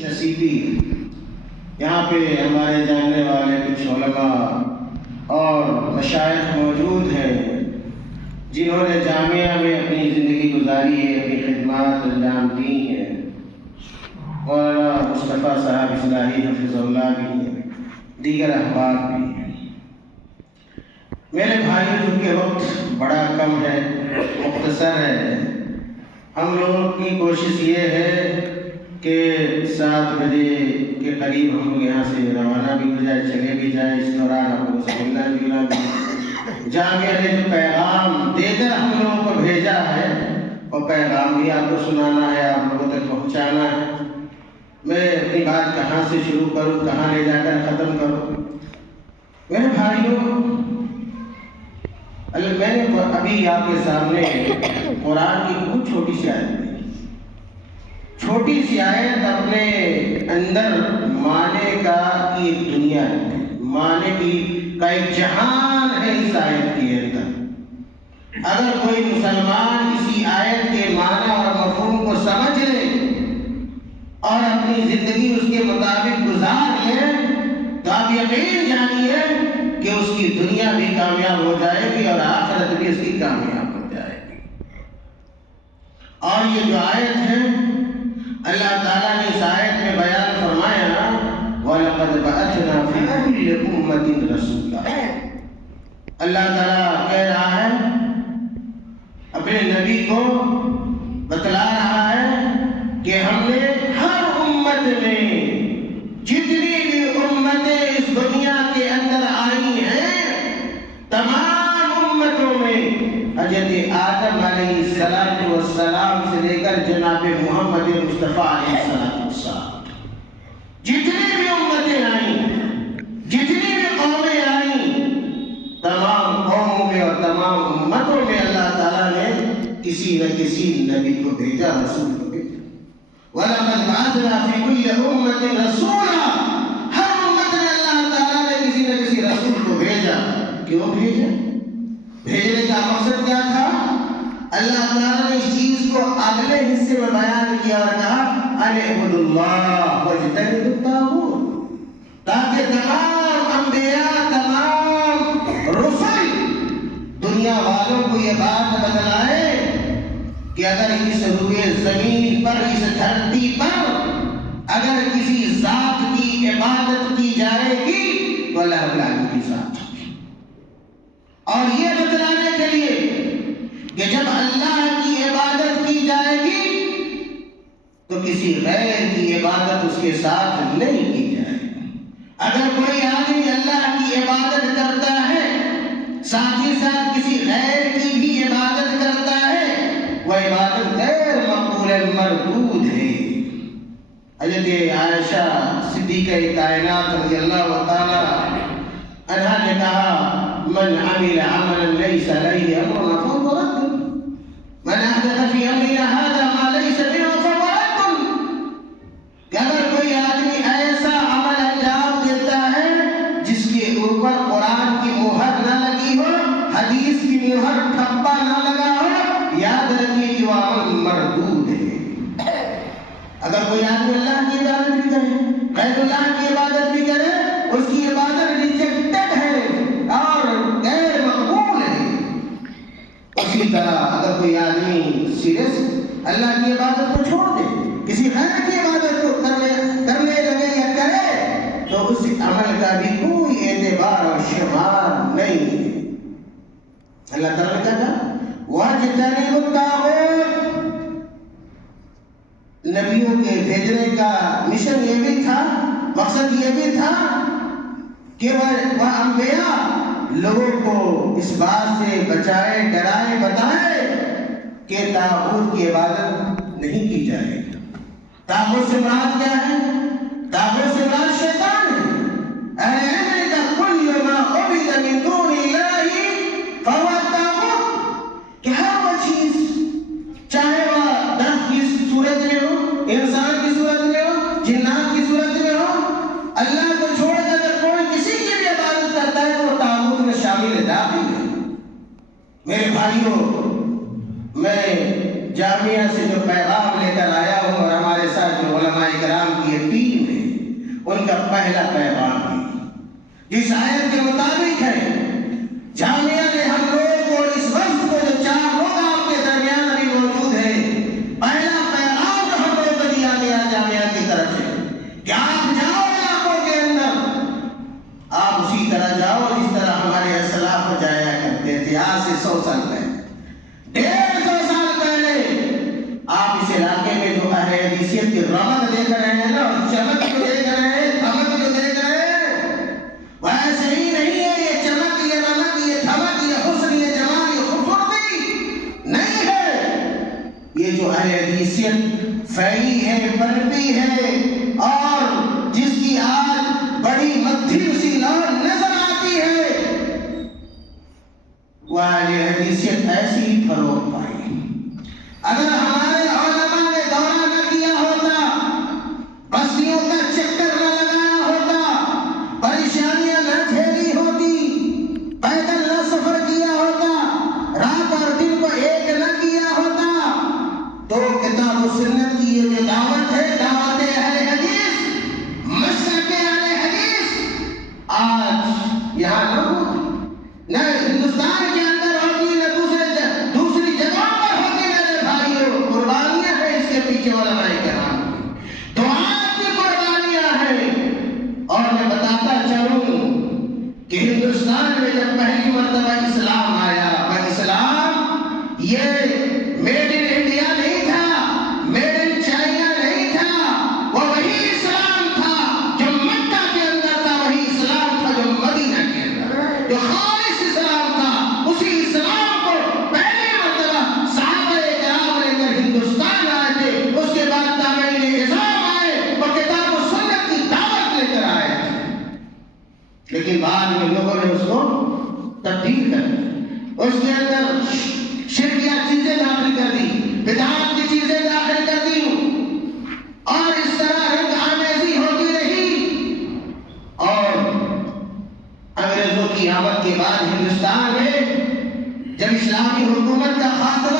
نصیبی یہاں پہ ہمارے جاننے والے کچھ علماء اور مشائخ موجود ہیں جنہوں نے جامعہ میں اپنی زندگی گزاری ہے، اپنی خدمات انجام دی ہیں۔ مولانا مصطفیٰ صاحب اصلاحی حفظ اللہ بھی ہیں، دیگر احباب بھی ہیں۔ میرے بھائی، چونکہ وقت بڑا کم ہے، مختصر ہے، ہم لوگوں کی کوشش یہ ہے کہ 7 بجے کے قریب ہم لوگ یہاں سے روانہ بھی ہو جائے، چلے بھی جائیں۔ اس دوران ہم لوگ سے ملنا جلنا بھی، جامعہ نے جو پیغام دے کر ہم لوگوں کو بھیجا ہے وہ پیغام بھی آپ کو سنانا ہے، آپ لوگوں تک پہنچانا ہے۔ میں اپنی بات کہاں سے شروع کروں، کہاں لے جا کر ختم کروں؟ میرے بھائیوں، میں نے ابھی آپ کے سامنے قرآن کی بہت چھوٹی سی آیت دی، چھوٹی سی آیت اپنے اندر معنی کا ایک دنیا ہے، معنی کا ایک جہان ہے اس آیت کے اندر۔ اگر کوئی مسلمان اسی آیت کے معنی اور مفہوم کو سمجھ لے اور اپنی زندگی اس کے مطابق گزار لے تو آپ یقین جانیے کہ اس کی دنیا بھی کامیاب ہو جائے گی اور آخرت بھی اس کی کامیاب ہو جائے گی۔ اور یہ جو آیت ہے، اللہ تعالیٰ نے اس آیت میں بیان فرمایا وَلَقَدْ بَعَثْنَا فِي كُلِّ أُمَّةٍ رَسُولًا۔ اللہ تعالیٰ کہہ رہا ہے، اپنے نبی کو بتلا رہا ہے کہ ہم نے ہر امت میں، جتنی بھی امتیں اس دنیا کے اندر آئی ہیں، تمام امتوں میں حضرت آدم علیہ السلام سے لے کر جناب محمد مصطفیٰ علیہ السلام، جتنی بھی امتیں آئیں، جتنی بھی قومیں آئیں، تمام قوموں میں اور تمام امتوں میں اللہ تعالیٰ نے کسی نہ کسی نبی کو بھیجا، رسول کو بھیجا۔ وَلَقَدْ بَعَثْنَا فِي كُلِّ أُمَّةٍ رَسُولًا۔ ہر امت میں اللہ تعالیٰ نے کسی نہ کسی رسول کو بھیجا۔ کیوں بھیجا؟ بھیجنے کا مقصد کیا تھا؟ اللہ تعالیٰ نے اس چیز کو اگلے حصے میں بیان کیا اور کہا أَنِ اعْبُدُوا اللَّهَ وَاجْتَنِبُوا الطَّاغُوتَ، تاکہ تمام انبیاء، تمام رسل دنیا والوں کو یہ بات بتلائے کہ اگر اس روئے زمین پر، اس دھرتی پر اگر کسی ذات کی عبادت کی جائے گی تو اللہ رب العالمین کی ذات ہوگی۔ اور یہ بتلانے کے لیے کہ جب اللہ کی عبادت کی جائے گی تو کسی غیر کی عبادت اس کے ساتھ نہیں کی جائے گی۔ اگر کوئی آدمی اللہ کی عبادت کرتا ہے، ساتھ ہی ساتھ کسی غیر کی بھی عبادت کرتا ہے، وہ عبادت غیر مقبول مردود ہے۔ حضرت عائشہ صدیقہ کائنات رضی اللہ تعالی عنہا نے کہا من عمل عملا لیس علیہ امرنا فہو رد، من احدث فی امرنا ھذا ما لیس منہ فہو رد، کہ اگر کوئی آدمی ایسا عمل انجام دیتا ہے جس کے اوپر قرآن کی مہر نہ لگی ہو، حدیث کی مہر ٹھپا نہ لگا ہو، یاد رکھیے کہ وہ عمل مردود ہے۔ اگر کوئی آدمی اللہ کی عبادت بھی کرے، غیر اللہ کی عبادت بھی کرے، اس کی عبادت ریجیکٹڈ ہے اور غیر مقبول ہے۔ اسی طرح اگر کوئی آدمی سرے سے اللہ کی عبادت کو چھوڑ دے، کسی غیر کی عبادت کو کرنے لگے یا کرے تو اس عمل کا بھی کوئی اعتبار اور شمار نہیں ہے۔ اللہ تعالیٰ نے کہا وَاجْتَنِبُوا الطَّاغُوتَ، نبیوں کے بھیجنے کا مشن یہ بھی تھا، مقصد یہ بھی تھا کہ وہ انبیاء لوگوں کو اس بات سے بچائے، ڈرائے، بتائے کہ طاغوت کی عبادت نہیں کی جائے۔ طاغوت سے مراد کیا ہے؟ طاغوت سے مراد شیطان ہے۔ اہل علم کا کل ما عبد من دون اللہ فہو طاغوت، کہ ہر وہ چیز چاہے وہ درخت کی صورت میں ہو، انسان کی صورت میں ہو، جنات کی صورت میں ہو، اللہ کو چھوڑ کر اگر کوئی کسی کی بھی عبادت کرتا ہے تو وہ طاغوت میں شامل داخل ہے۔ میرے بھائیوں، میں جامعہ سے جو پیغام لے کر آیا ہوں اور ہمارے ساتھ جو علماء کرام کی صالحین میں ان کا پہلا پیغام ہے، جس آیت کے مطابق ہے جامعہ نے ہم لوگ کو اس وقت کو جو 4 لوگ آپ کے درمیان ابھی موجود ہیں، پہلا پیغام ہم لوگ کو دیا گیا جامعہ کی طرف سے کہ آپ جاؤ علاقوں کے اندر، آپ اسی طرح جاؤ جس طرح ہمارے اسلاف جایا کرتے تھے آج سے 100 سال پہلے، 150 سال پہلے۔ آپ اس علاقے میں جو اہل حدیثیت کی رمق دیکھ رہے ہیں نا، چمک جو دیکھ رہے ہیں، دھمک جو دیکھ رہے ہیں، وہ ایسے ہی نہیں ہے۔ یہ چمک، یہ رمق، یہ دھمک، یہ حسن، یہ جمال، یہ خوبصورتی نہیں ہے۔ یہ جو اہل حدیثیت پھیلی ہے، پنپی ہے، اور جس کی آج بڑی مدھم سی لہر نظر آتی ہے، وہ اہل حدیثیت ایسی ہی فروغ پائی۔ اگر ہمارے علماء نے دورہ نہ کیا ہوتا، بستیوں کا چکر نہ لگایا ہوتا، پریشانیاں نہ جھیلی ہوتی، پیدل نہ سفر کیا ہوتا، رات اور دن کو ایک نہ کیا ہوتا، تو کتاب و سنت کی یہ جو دعوت ہے، دعوت اہل حدیث، مسلک اہل حدیث، آج یہاں نہ ہوتی، نہ ہندوستان کے اندر ہوتی، نہ دوسری جگہوں پر ہوتی۔ میرے بھائیوں، قربانیاں ہیں اس کے پیچھے علماء کرام کی، دعات کی قربانیاں ہیں۔ اور میں بتاتا چلوں کہ ہندوستان میں جب پہلی مرتبہ اسلام آیا، وہ اسلام یہ میڈ ان انڈیا نہیں تھا، میڈ ان چائنا نہیں تھا، وہ وہی اسلام تھا جو مکہ کے اندر تھا، وہی اسلام تھا جو مدینہ کے اندر، جو خالص اسلام تھا۔ اسی اسلام کو پہلی مرتبہ صحابہ کرام لے کر ہندوستان آئے تھے، اس کے بعد تابعین نظام آئے اور کتاب و سنت کی دعوت لے کر آئے تھے، لیکن بعد میں لوگوں نے اس کو تبدیل کر دیا، اس کے اندر شرکیات چیزیں داخل کر دی، بدعات کی چیزیں داخل کر دی، اور اس طرح رنگ آمیزی ہوتی رہی۔ اور انگریزوں کی آمد کے بعد ہندوستان میں جب اسلامی حکومت کا خاتمہ